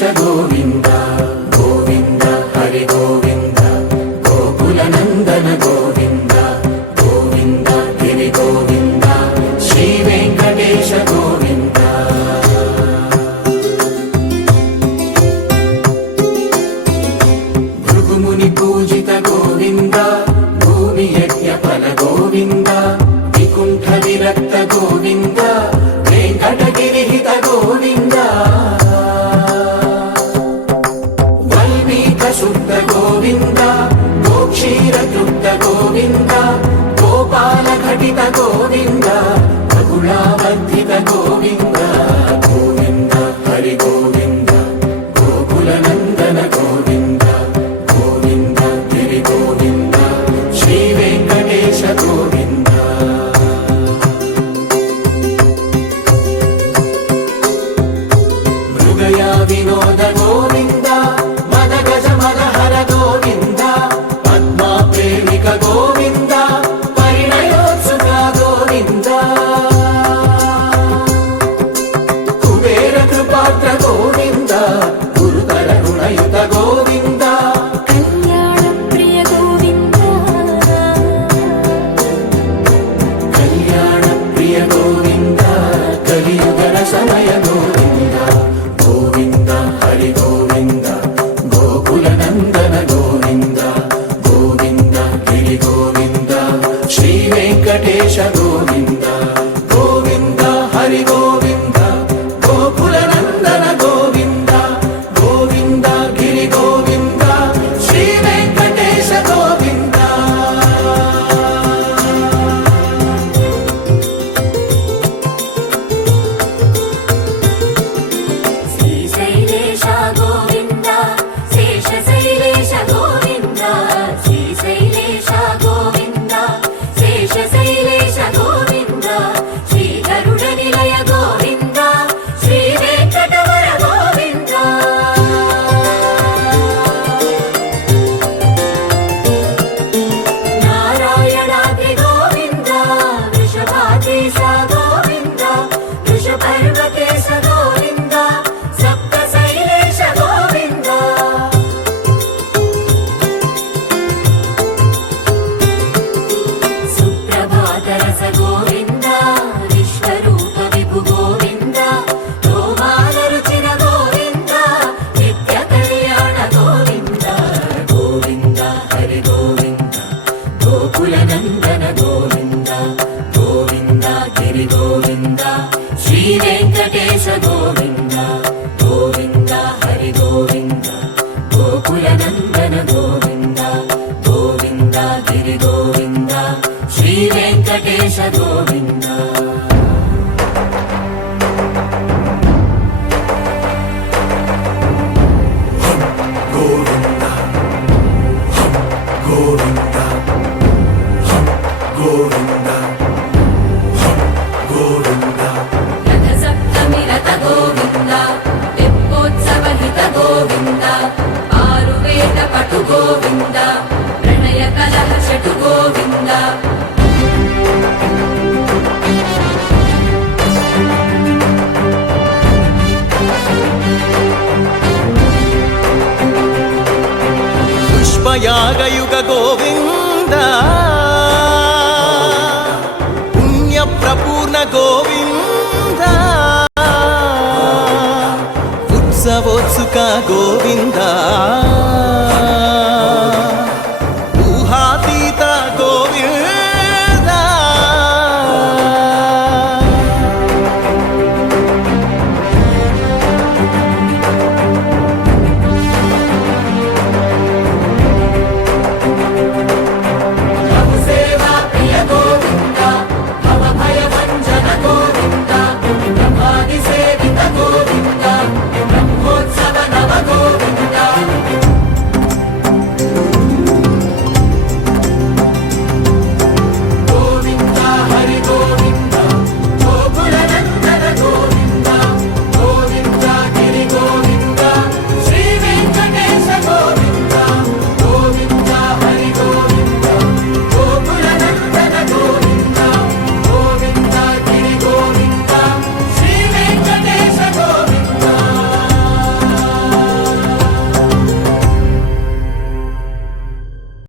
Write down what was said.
వెంకటేశ గోవింద గోవింద హరి గోవింద గోకుల నందన గోవింద గోవింద గిరి గోవింద శ్రీ వెంకటేశ గోవింద భృగుముని పూజిత గోవింద భూమి యజ్ఞ ఫల గోవింద వికుంఠ విరక్త గోవింద వెంకటగిరిహిత గోవింద వల్మీక శుద్ధ గోవింద గోక్షీర తృప్త గోవింద గోపాల ఘటిత గోవింద బహుళావర్ధిత గోవింద గోవింద హరి గోవింద గోకుల నందన గోవింద గోవింద గిరి గోవింద శ్రీ వెంకటేశ గోవింద వినోద గోవింద మద గజ మద హర గోవింద పద్మా ప్రేమిక గోవింద పరిణయోత్సుక గోవింద కుబేర కృపాత్ర గోవింద గురుతర గుణయుత గోవింద కళ్యాణ ప్రియ గోవింద కళ్యాణ ప్రియ గోవింద కలియుగ రసమయ గోవింద గోవింద హరి గోవింద గోకుల నందన గోవింద గోవింద గిరి గోవింద శ్రీ వెంకటేశ గోవింద గోవింద హరి గోవింద గోకుల నందన గోవింద గోవింద గిరి గోవింద శ్రీ వెంకటేశ గోవింద శ్రీశైలేశ గోవింద శేషశైలేశ గోవింద శ్రీశైలేశ గోవింద శేషశైలేశ గోవింద శ్రీ గరుడ నిలయ గోవింద శ్రీ వెంకటవర గోవింద నారాయణాద్రి గోవింద వృషభాదేశ గోవింద వృషపర్వతేశ గోవింద సప్తశైలేశ గోవింద సుప్రభాతరస గోవింద విశ్వరూప విభు గోవింద గోమాల రుచిర గోవింద నిత్య కళ్యాణ గోవింద గోవింద హరి గోవింద గోకుల నందన గోవింద గోవింద గిరి గోవింద శ్రీ వెంకటేశ గోవింద గోవింద హరి గోవింద గోకుల నందన గోవింద గోవింద గిరి గోవింద శ్రీ వెంకటేశ గోవింద గోవింద గోవింద గోవింద గోవింద రథ సప్తమి రథ గోవింద తెప్పోత్సవ హిత గోవింద ఆరువేద పటు గోవింద ప్రణయ కలహ షటు గోవింద పుష్పయాగయుగ గోవింద పుణ్య ప్రపూర్ణ గోవింద ఉత్సవోత్సుక గోవింద